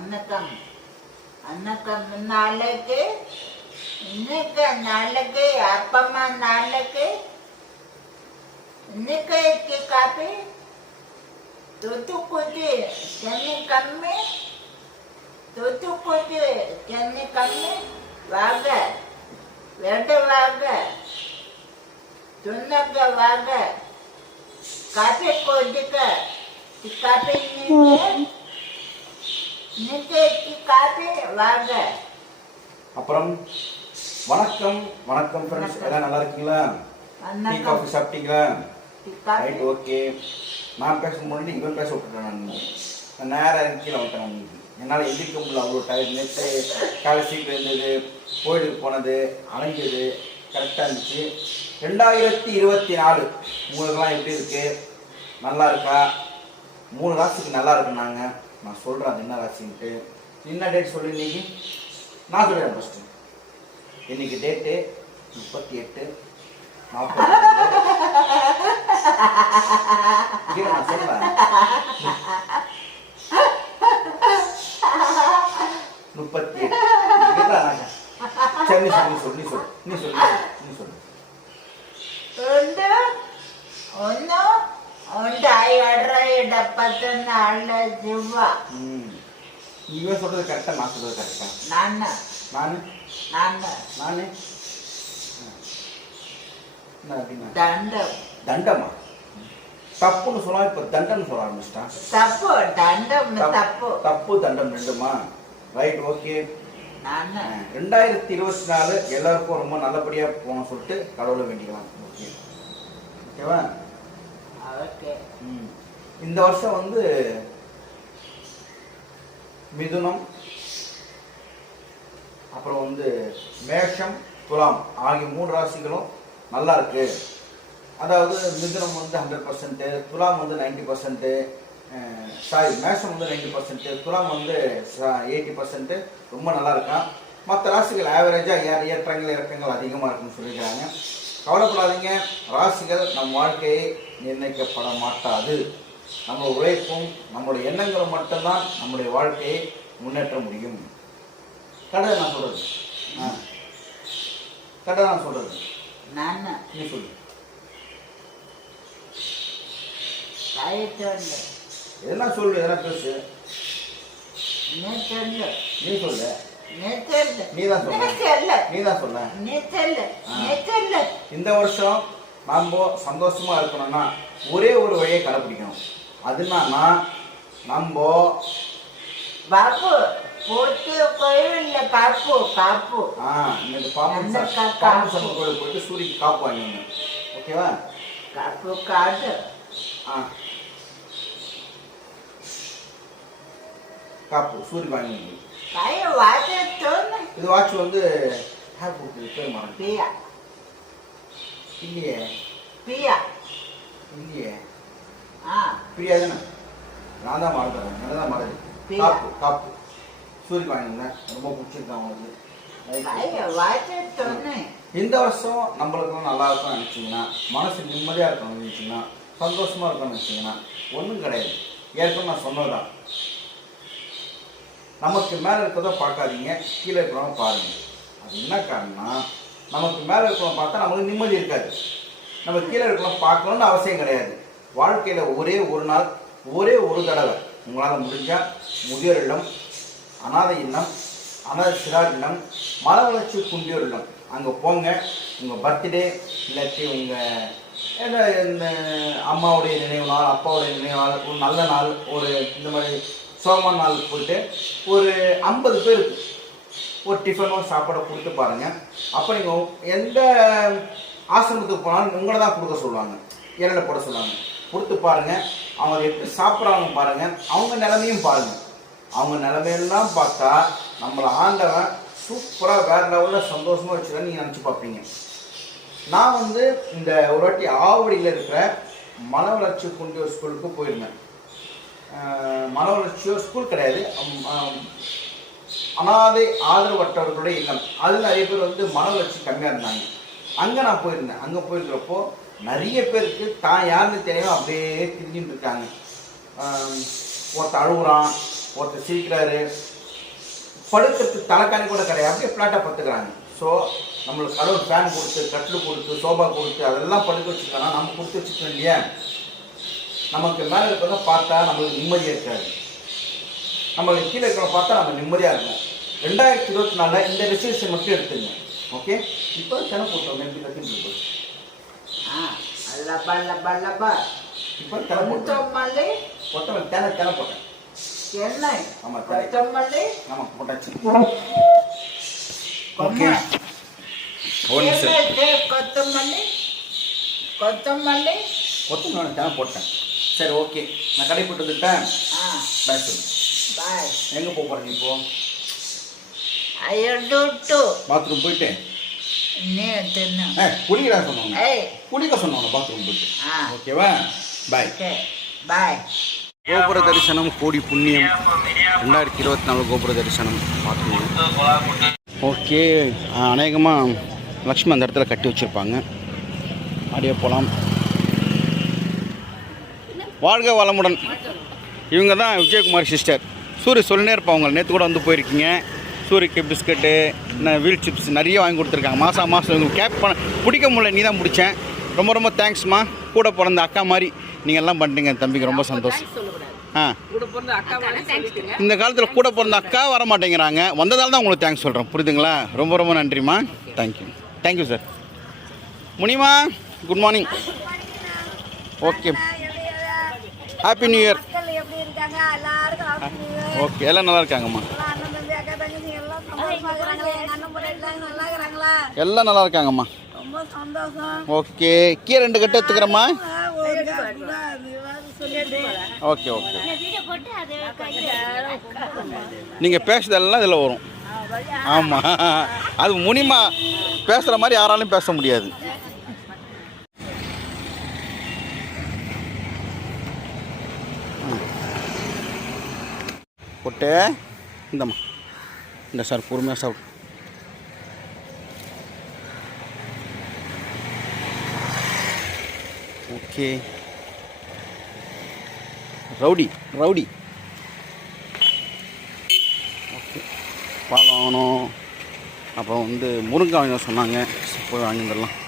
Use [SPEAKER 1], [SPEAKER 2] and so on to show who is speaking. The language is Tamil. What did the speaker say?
[SPEAKER 1] வணக்கம் வணக்கம் நாளைக்கு இன்னைக்கு நாளைக்கு அப்பம்மா நாளைக்கு இன்னைக்கு காப்பி தூத்துக்குடி தண்ணி கம்மி தூத்துக்குடி தண்ணி கம்மி வாங்க ரெண்டு வாங்க துண்ணங்க வாங்க காப்பி கொண்டுக்க காப்பி நீங்க நீங்க காப்பி வாங்க
[SPEAKER 2] அப்புறம் வணக்கம் வணக்கம் ஃப்ரெண்ட்ஸ். எல்லாம் நல்லா இருக்கீங்களா? டீ காஃபி சாப்பிட்டீங்களா? ரைட் ஓகே நான் பேச முன்னாடி இவன் பேச விட்டுட்டேன் நான். நேராக கீழே வந்துட்டேன். என்னால் எந்திரிக்க முடியல. அவ்வளோ டயர் நேற்று காலை சீக்கிரம் இருந்தது கோயிலுக்கு போனது அலைஞ்சது கரெக்டாக இருந்துச்சு. ரெண்டாயிரத்தி இருபத்தி நாலு. உங்களுக்கெல்லாம் எப்படி இருக்கு? நல்லா இருக்கா? மூணு ராசிக்கு நல்லா இருக்குனாங்க நான் சொல்கிறேன் என்ன ராசின்ட்டு. என்ன டேட் சொல்லு இன்னைக்கு? நான் சொல்லிடுறேன் ஃபஸ்ட்டு இன்னைக்கு டேட்டு முப்பத்தி எட்டு நாற்பத்தி நான் சொல்கிறேன் முப்பத்தி எட்டு. சரி நீ சொல்லு சொல்லு நீ சொல்லு நீ சொல்லு
[SPEAKER 1] ஒன்று ஒன்று ஒன்று
[SPEAKER 2] ஐயாயிரம். இவன் சொல்றது கரெக்டா நான் சொல்றது கரெக்டா நானு. நானு? நானு.
[SPEAKER 1] தண்டம்.
[SPEAKER 2] தண்டமா? தப்புன்னு சொன்னா இப்ப தண்டம் சொல்ல ஆரம்பிச்சிட்டான்.
[SPEAKER 1] தப்பு
[SPEAKER 2] தண்டம்
[SPEAKER 1] தப்பு
[SPEAKER 2] தப்பு. தண்டம் ரெண்டுமா? ரைட் ஓகே ரெண்டாயிரத்தி இருபத்தி நாலு எல்லாருக்கும் ரொம்ப நல்லபடியா போன சொல்லிட்டு கடவுள வேண்டிக்கலாம். ஓகே ஓகேவா
[SPEAKER 1] ஓகே.
[SPEAKER 2] ம். இந்த வருஷம் வந்து மிதுனம் அப்புறம் வந்து மேஷம் துலாம் ஆகிய மூணு ராசிகளும் நல்லா இருக்கு. அதாவது மிதுனம் வந்து ஹண்ட்ரட் பர்சன்ட்டு துலாம் வந்து நைன்டி பர்சன்ட்டு சாரி மேஷம் வந்து நைன்டி பர்சன்ட்டு துலாம் வந்து எயிட்டி பர்சன்ட்டு ரொம்ப நல்லா இருக்கான் மற்ற ராசிகள் ஆவரேஜாக ஏற ஏற்றங்கள் இறக்கங்கள் அதிகமாக இருக்குன்னு சொல்லியிருக்காங்க கவலைப்படாதீங்க ராசிகள் நம் வாழ்க்கையை நிர்ணயிக்கப்பட மாட்டாது. நம்ம உழைப்பும் நம்மளுடைய எண்ணங்களும் மட்டும்தான் நம்முடைய வாழ்க்கையை முன்னேற்ற முடியும். கடை நான் சொல்கிறது ஆ. கடை நான் சொல்கிறது
[SPEAKER 1] நான்
[SPEAKER 2] நீ சொல்லு. இதெல்லாம் சொல்லு எதனா பேசு. நீ சொல்லு. நீ தான் சொல்ல. நீ தான் சொல்ல. இந்த வருஷம் நம்ம சந்தோஷமா இருக்கணும்னா ஒரே ஒரு வழியை கடைப்பிடிக்கணும். அதனானா நம்ம
[SPEAKER 1] பாப்பு போட்டு போய் இந்த காப்பு காப்பு
[SPEAKER 2] ஆ இந்த பாம்பன்
[SPEAKER 1] சார்
[SPEAKER 2] பாம்பன்
[SPEAKER 1] போட்டு
[SPEAKER 2] கோயில்
[SPEAKER 1] காப்பு
[SPEAKER 2] வாங்கிங்க ஓகேவா?
[SPEAKER 1] காப்பு காடு
[SPEAKER 2] ஆ. காப்பு சூரி வாங்கிங்க
[SPEAKER 1] கைய வாட்ச்
[SPEAKER 2] இது வாட்ச் வந்து ஹேர் போட்டு பேர்
[SPEAKER 1] மாறணும்
[SPEAKER 2] இல்லையே.
[SPEAKER 1] பியா
[SPEAKER 2] இல்லையே. ஃப்ரீயாக தானே நான் தான் மாடு தரேன் நல்லா
[SPEAKER 1] தான்
[SPEAKER 2] காப்பு டாப்பு டாப்பு சூரியக்கு ரொம்ப பிடிச்சிருக்கேன் அவங்களுக்கு. இந்த வருஷம் நம்மளுக்கு நல்லா இருக்கும்னு நினச்சிங்கன்னா மனசு நிம்மதியாக இருக்கணும்னு நினச்சிங்கன்னா சந்தோஷமாக இருக்கணும்னு நினச்சிங்கன்னா ஒன்றும் கிடையாது. ஏற்கனவே நான் சொன்னதான் நமக்கு மேலே இருக்கிறத பார்க்காதீங்க கீழே இருக்கிறவங்க பாருங்கள் அது என்ன காரணம் நமக்கு மேலே இருக்கிறவங்க பார்த்தா நமக்கு நிம்மதி இருக்காது. நம்ம கீழே இருக்கிறவங்க பார்க்கணுன்னு அவசியம் கிடையாது. வாழ்க்கையில் ஒரே ஒரு நாள் ஒரே ஒரு தடவை உங்களால் முடிஞ்சால் முதியோர் இல்லம் அனாதை இல்லம் அனாத சிறார் இல்லம் மன வளர்ச்சி குண்டியோர் இல்லம். அங்கே போங்க உங்கள் பர்த்டே இல்லாட்டி உங்கள் இந்த அம்மாவுடைய நினைவு நாள் அப்பாவுடைய நினைவு நாள் ஒரு நல்ல நாள் ஒரு இந்த மாதிரி சோமான நாள் போட்டு ஒரு ஐம்பது பேருக்கு ஒரு டிஃபனோ சாப்பாடை கொடுத்து பாருங்கள் அப்போ நீங்கள் எந்த ஆசிரமத்துக்கு போனாலும் உங்களை தான் கொடுக்க சொல்லுவாங்க. இலையில போட சொல்லுவாங்க. கொடுத்து பாருங்க. அவங்க எப்படி சாப்பிட்றாங்க பாருங்க. அவங்க நிலமையும் பாருங்க. அவங்க நிலமையெல்லாம் பார்த்தா நம்மளை ஆண்டவன் சூப்பராக வேற லெவலில் சந்தோஷமாக வச்சுருன்னு நீங்கள் நினச்சி பார்ப்பீங்க. நான் வந்து இந்த ஒரு வாட்டி ஆவடியில் இருக்கிற மன வளர்ச்சி குண்டிய ஸ்கூலுக்கு போயிருந்தேன். மன வளர்ச்சியோ ஸ்கூல் கிடையாது. அம், அனாதை ஆதரவற்றவர்களுடைய இல்லம். அதில் நிறைய பேர் வந்து மன வளர்ச்சி கம்மியாக இருந்தாங்க. அங்கே நான் போயிருந்தேன். அங்கே போயிருக்கிறப்போ நிறைய பேருக்கு தான் யாருன்னு தெரியும் அப்படியே திரிஞ்சுட்டு இருக்காங்க. ஆம், ஒருத்தன் அழுகுறான் ஒருத்தர் சிரிக்கிறாரு. படுக்கிறதுக்கு தலைக்காணி கூட கிடையாது. அப்படியே ஃப்ளாட்டாக படுத்துக்கிறாங்க. ஸோ நம்மளுக்கு கடவுள் ஃபேன் கொடுத்து கட்டில் கொடுத்து சோபா கொடுத்து அதெல்லாம் படுக்க வச்சுருக்காங்கன்னா நம்ம கொடுத்து வச்சுக்கணும் இல்லையா? நமக்கு மேலே இருக்கிறத பார்த்தா நம்மளுக்கு நிம்மதியாக இருக்காது. நம்மளுக்கு கீழே இருக்கிறத பார்த்தா நம்ம நிம்மதியாக இருக்கும் ரெண்டாயிரத்தி இருபத்தி நாலில் இந்த டிசிஷன் மட்டும் எடுத்துங்க. ஓகே இப்போ தினம் போட்டோம். எப்படி கற்றுட்டு
[SPEAKER 1] ஆ லபா லபா லபா
[SPEAKER 2] இப்போ தினை போட்டோம்
[SPEAKER 1] கொத்தமல்லி.
[SPEAKER 2] கொத்தமல்லி தேனை தேனை போட்டேன்
[SPEAKER 1] எண்ணெய்.
[SPEAKER 2] ஆமா, தலை.
[SPEAKER 1] கொத்தமல்லி. கொத்தமல்லி. கொத்தமல்லி.
[SPEAKER 2] தேனை போட்டேன். சரி ஓகே. நான் கடை போட்டு வந்துட்டேன்
[SPEAKER 1] ஆ.
[SPEAKER 2] பாய் சொல்லு
[SPEAKER 1] பாய்
[SPEAKER 2] எங்கே போக போகிறேன் இப்போ?
[SPEAKER 1] ஐயோ
[SPEAKER 2] பாத்ரூம் போயிட்டு.
[SPEAKER 1] நீ தின்னு
[SPEAKER 2] குளிக்கிறா சொன்னாங்க
[SPEAKER 1] ஏய்.
[SPEAKER 2] குளிக்க சொன்னாங்க பாத்ரூம் போயிட்டு
[SPEAKER 1] ஆ.
[SPEAKER 2] ஓகேவா? Bye
[SPEAKER 1] okay. பாய்
[SPEAKER 2] கோபுர தரிசனம் கோடி புண்ணியம். ரெண்டாயிரத்தி இருபத்தி நாலு கோபுர தரிசனம். பார்க்கணும். ஓகே. அநேகமாக லக்ஷ்மி அந்த இடத்துல கட்டி வச்சுருப்பாங்க. அப்படியே போகலாம் வாழ்க வளமுடன். இவங்க தான் விஜயகுமார் சிஸ்டர். சூரிய சொல்லினே இருப்பா அவங்க நேற்று கூட வந்து போயிருக்கீங்க. சூரியக்கு பிஸ்கட்டு வீல் சிப்ஸ் நிறைய வாங்கி கொடுத்துருக்காங்க. மாதம் மாதம் இவங்க கேப் பண்ண பிடிக்க முடியல நீ தான் பிடிச்சேன். ரொம்ப ரொம்ப தேங்க்ஸ்மா கூட பிறந்த அக்கா மாதிரி நீங்கள் எல்லாம் பண்ணிட்டீங்க தம்பிக்கு ரொம்ப சந்தோஷம். ஆ. இந்த காலத்தில் கூட பிறந்த அக்கா வர மாட்டேங்கிறாங்க. வந்ததால தான் உங்களுக்கு தேங்க்ஸ் சொல்கிறேன் புரியுதுங்களா? ரொம்ப ரொம்ப நன்றிம்மா. Thank you thank you sir முனிமா good morning okay happy new year. Okay எல்லாம் நல்லா இருக்காங்கம்மா.
[SPEAKER 3] எல்லாம் நல்லா இருக்கிறாங்களா?
[SPEAKER 2] எல்லாம் நல்லா இருக்காங்கம்மா. ஓகே. கீ ரெண்டு கட்டு எடுத்துக்கிறேம்மா. Okay okay. நீங்கள் பேசுறதெல்லாம் இதில் வரும். ஆமாம் அது முனிமா பேசுகிற மாதிரி யாராலும் பேச முடியாது. போட்டு இந்தம்மா. இந்த சார் பொறுமையாக சாப்பிட்டு ஓகே. Rowdy rowdy. ஓகே பால் வாங்கணும். அப்புறம் வந்து முருங்கை வாங்க சொன்னாங்க. போய் வாங்கி வந்துடலாம்